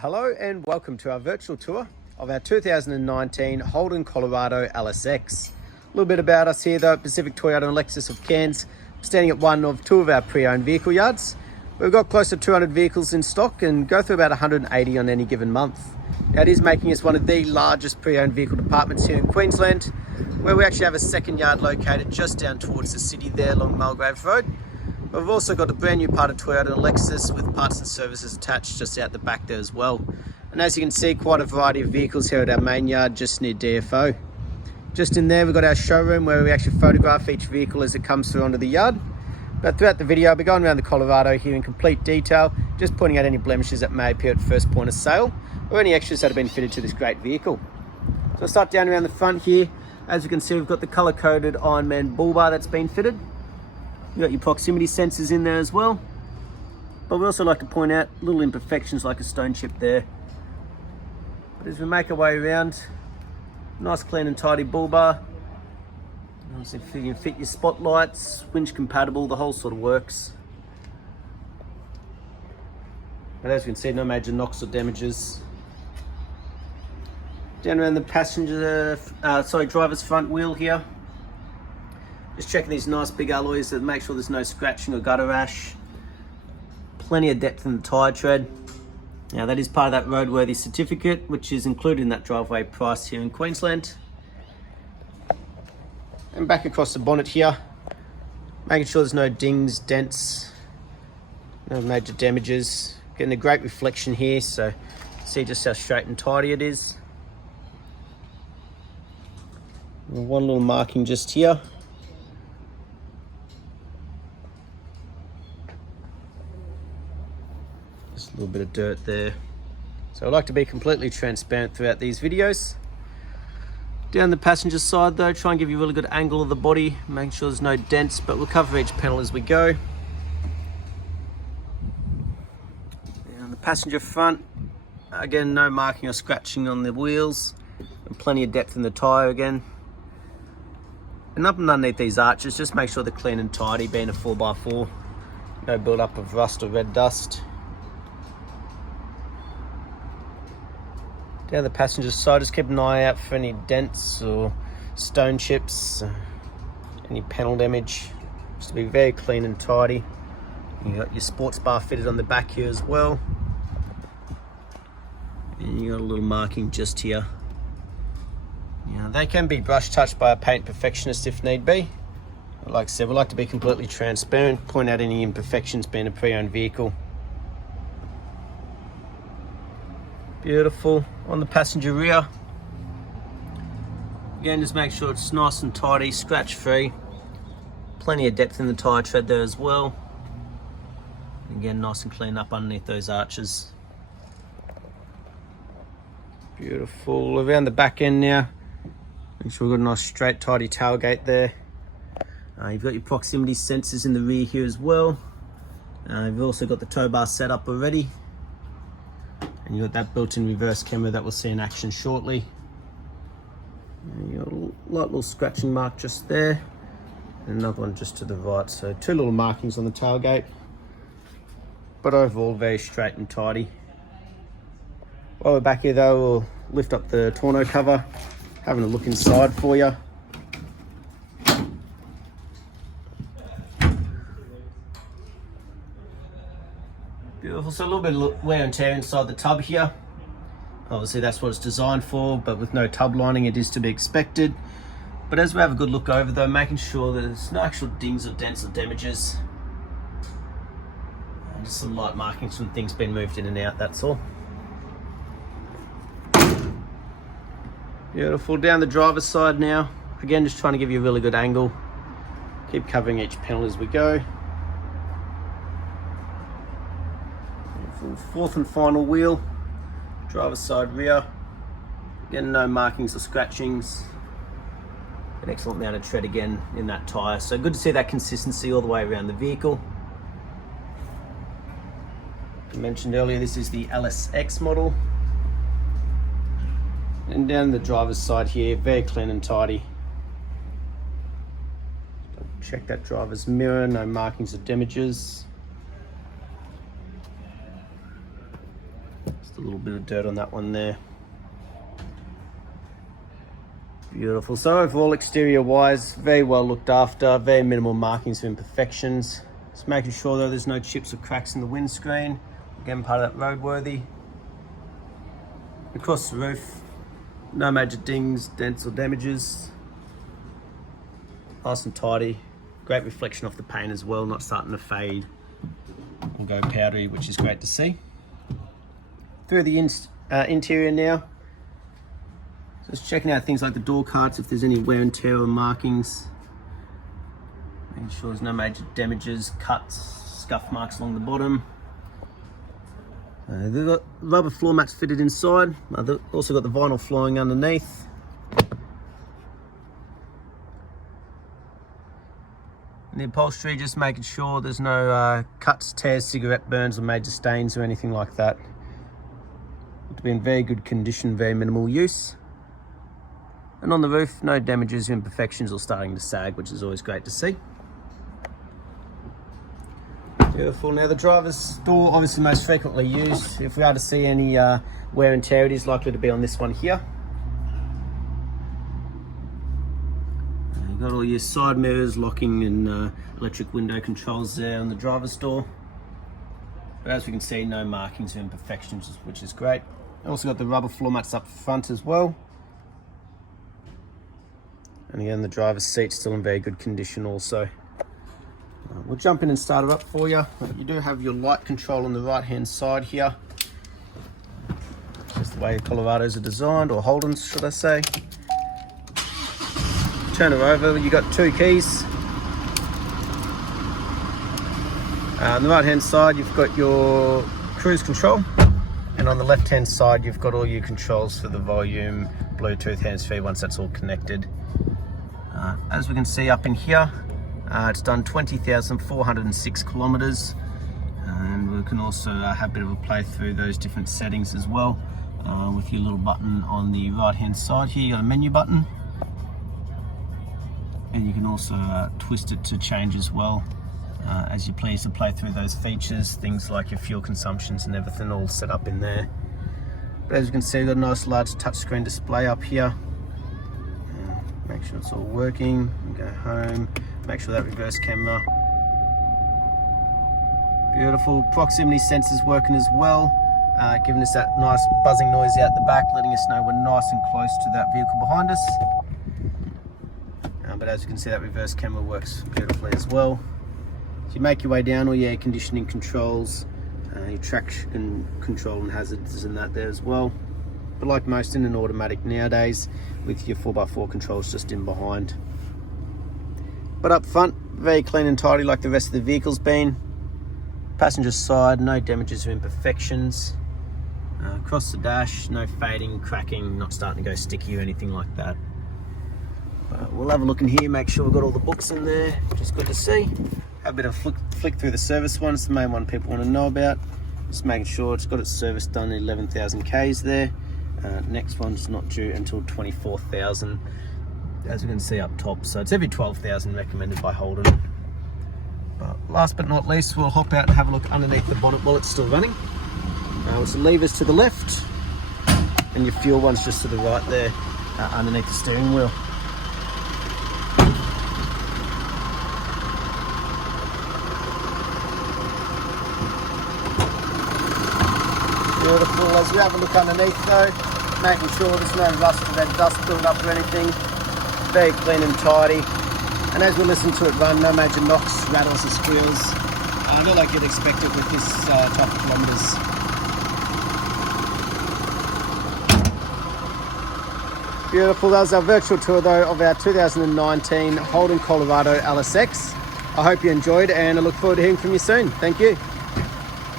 Hello and welcome to our virtual tour of our 2019 Holden Colorado LSX. A little bit about us here though at Pacific Toyota and Lexus of Cairns, standing at one of two of our pre-owned vehicle yards. We've got close to 200 vehicles in stock and go through about 180 on any given month. Now it is making us one of the largest pre-owned vehicle departments here in Queensland, where we actually have a second yard located just down towards the city there along Mulgrave Road. But we've also got a brand new part of Toyota and Lexus with parts and services attached just out the back there as well. And as you can see, quite a variety of vehicles here at our main yard just near DFO. Just in there, we've got our showroom where we actually photograph each vehicle as it comes through onto the yard. But throughout the video, I'll be going around the Colorado here in complete detail, just pointing out any blemishes that may appear at first point of sale, or any extras that have been fitted to this great vehicle. So I'll start down around the front here. As you can see, we've got the color-coded Ironman bull bar that's been fitted. You've got your proximity sensors in there as well. But we also like to point out little imperfections like a stone chip there. But as we make our way around, nice clean and tidy bull bar. Obviously you can fit your spotlights, winch compatible, the whole sort of works. But as you can see, no major knocks or damages. Down around the driver's front wheel here. Just checking these nice big alloys to make sure there's no scratching or gutter rash. Plenty of depth in the tyre tread. Now that is part of that roadworthy certificate, which is included in that driveway price here in Queensland. And back across the bonnet here, making sure there's no dings, dents, no major damages. Getting a great reflection here, so see just how straight and tidy it is. And one little marking just here. Just a little bit of dirt there. So I like to be completely transparent throughout these videos. Down the passenger side though, try and give you a really good angle of the body, making sure there's no dents, but we'll cover each panel as we go. On the passenger front, again, no marking or scratching on the wheels, and plenty of depth in the tyre again. And up and underneath these arches, just make sure they're clean and tidy, being a 4x4. No build up of rust or red dust. Down the passenger side, just keep an eye out for any dents or stone chips, any panel damage. Just to be very clean and tidy. You got your sports bar fitted on the back here as well. And you got a little marking just here. Yeah, they can be brush touched by a paint perfectionist if need be. But like I said, we like to be completely transparent, point out any imperfections being a pre-owned vehicle. Beautiful. On the passenger rear, again, just make sure it's nice and tidy, scratch free. Plenty of depth in the tyre tread there as well. Again, nice and clean up underneath those arches. Beautiful. Around the back end now, make sure we've got a nice straight tidy tailgate there. You've got your proximity sensors in the rear here as well. You've also got the tow bar set up already. And you've got that built-in reverse camera that we'll see in action shortly. And you've got a light little scratching mark just there. And another one just to the right. So two little markings on the tailgate. But overall, very straight and tidy. While we're back here though, we'll lift up the tonneau cover, having a look inside for you. Beautiful, so a little bit of wear and tear inside the tub here. Obviously that's what it's designed for, but with no tub lining it is to be expected. But as we have a good look over though, making sure that there's no actual dings or dents or damages. And just some light markings from things being moved in and out, that's all. Beautiful, down the driver's side now. Again, just trying to give you a really good angle. Keep covering each panel as we go. Fourth and final wheel, driver's side rear. Again, no markings or scratchings. An excellent amount of tread again in that tyre. So good to see that consistency all the way around the vehicle. As I mentioned earlier, this is the LSX model. And down the driver's side here, very clean and tidy. Check that driver's mirror, no markings or damages. Just a little bit of dirt on that one there. Beautiful. So overall, exterior wise, very well looked after, very minimal markings or imperfections. Just making sure though there's no chips or cracks in the windscreen. Again, part of that roadworthy. Across the roof, no major dings, dents or damages. Nice and tidy. Great reflection off the paint as well, not starting to fade and go powdery, which is great to see. Through the interior now. Just checking out things like the door cards, if there's any wear and tear or markings. Making sure there's no major damages, cuts, scuff marks along the bottom. They've got rubber floor mats fitted inside. They've also got the vinyl flooring underneath. And the upholstery, just making sure there's no cuts, tears, cigarette burns or major stains or anything like that. To be in very good condition, very minimal use. And on the roof, no damages, imperfections or starting to sag, which is always great to see. Beautiful. Now the driver's door, obviously most frequently used. If we are to see any wear and tear, it is likely to be on this one here. You've got all your side mirrors, locking and electric window controls there on the driver's door. But as we can see, no markings or imperfections, which is great. Also got the rubber floor mats up front as well. And again, the driver's seat's still in very good condition also. We'll jump in and start it up for you. You do have your light control on the right hand side here. Just the way Colorados are designed, or Holdens should I say. Turn her over, you got two keys. On the right hand side you've got your cruise control, and on the left hand side you've got all your controls for the volume, Bluetooth, hands-free once that's all connected. As we can see up in here, it's done 20,406 kilometers, and we can also have a bit of a play through those different settings as well. With your little button on the right hand side here, you got a menu button, and you can also twist it to change as well as you please to play through those features, things like your fuel consumptions and everything all set up in there. But as you can see, we've got a nice large touchscreen display up here. Make sure it's all working. Go home. Make sure that reverse camera. Beautiful. Proximity sensors working as well, giving us that nice buzzing noise out the back, letting us know we're nice and close to that vehicle behind us. But as you can see, that reverse camera works beautifully as well. So you make your way down, all your air conditioning controls, your traction control and hazards and that there as well. But like most in an automatic nowadays, with your 4x4 controls just in behind. But up front, very clean and tidy like the rest of the vehicle's been. Passenger side, no damages or imperfections. Across the dash, no fading, cracking, not starting to go sticky or anything like that. But we'll have a look in here, make sure we've got all the books in there, which is good to see. Have a bit of flick through the service one, it's the main one people want to know about. Just making sure it's got its service done at 11,000 Ks there. Next one's not due until 24,000, as we can see up top. So it's every 12,000 recommended by Holden. But last but not least, we'll hop out and have a look underneath the bonnet while it's still running. With some levers to the left, and your fuel one's just to the right there, underneath the steering wheel. Beautiful. As we have a look underneath though, making sure there's no rust or that dust build up or anything. Very clean and tidy. And as we listen to it run, no major knocks, rattles or squeals. Not like you'd expect it with this type of kilometers. Beautiful. That was our virtual tour though of our 2019 Holden Colorado LSX. I hope you enjoyed, and I look forward to hearing from you soon. Thank you.